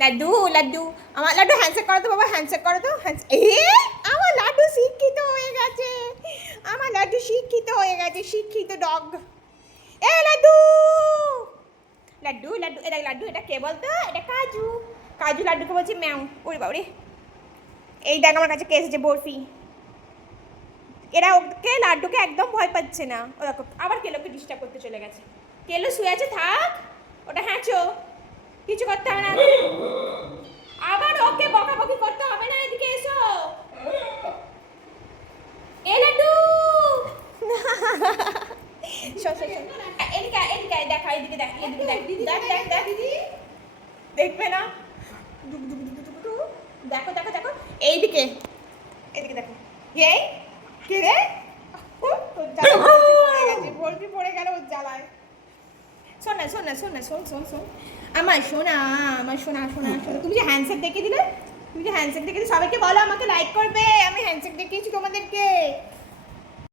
লাড্ডু লাড্ডু আমার লাড্ডু হ্যান্ডশেক করো তো বাবা, হ্যান্ডশেক করো তো। আমার লাড্ডু শিক্ষিত হয়ে গেছে, আমার লাড্ডু শিক্ষিত হয়ে গেছে, শিক্ষিত ডগ। এ লাড্ডু লাড্ডু লাড্ডু, এটা লাড্ডু, এটা কে বলতো? এটা কাজু। কাজু লাড্ডুকে বলছি ম্যাও। ওরে বাবরে, এই দেখ আমার কাছে কে এসেছে, বরফি। এরা ওকে লাড্ডুকে একদম ভয় পাচ্ছে না। ও দেখো আবার কেলোকে ডিস্টার্ব করতে চলে গেছে। কেলো শুয়ে আছে, থাক, ওটা হ্যাঁচো, কিছু করতে হবে না। আবার ওকে বকাবকি করতে হবে না, এদিকে এসো। এ লাড্ডু এদিকে এদিকে দেখা, এদিকে দেখ, এদিকে দেখ, দেখ দেখ দেখ, দেখবে না? দেখো দেখো দেখো, এইদিকে, এদিকে দেখো। এই কে রে? ভর্তি পড়ে গেল ওর জ্বালায়। শোন না শোন না শোন না, শোন শোন শোন, আমার শোনা, আমার শোনা শোনা শোনা। তুমি যে হ্যান্ডশেক দেখিয়ে দিলে, তুমি যে হ্যান্ডশেক দেখিয়ে দিলে, সবাইকে বলো আমাকে লাইক করবে, আমি হ্যান্ডশেক দেখিয়েছি তোমাদেরকে।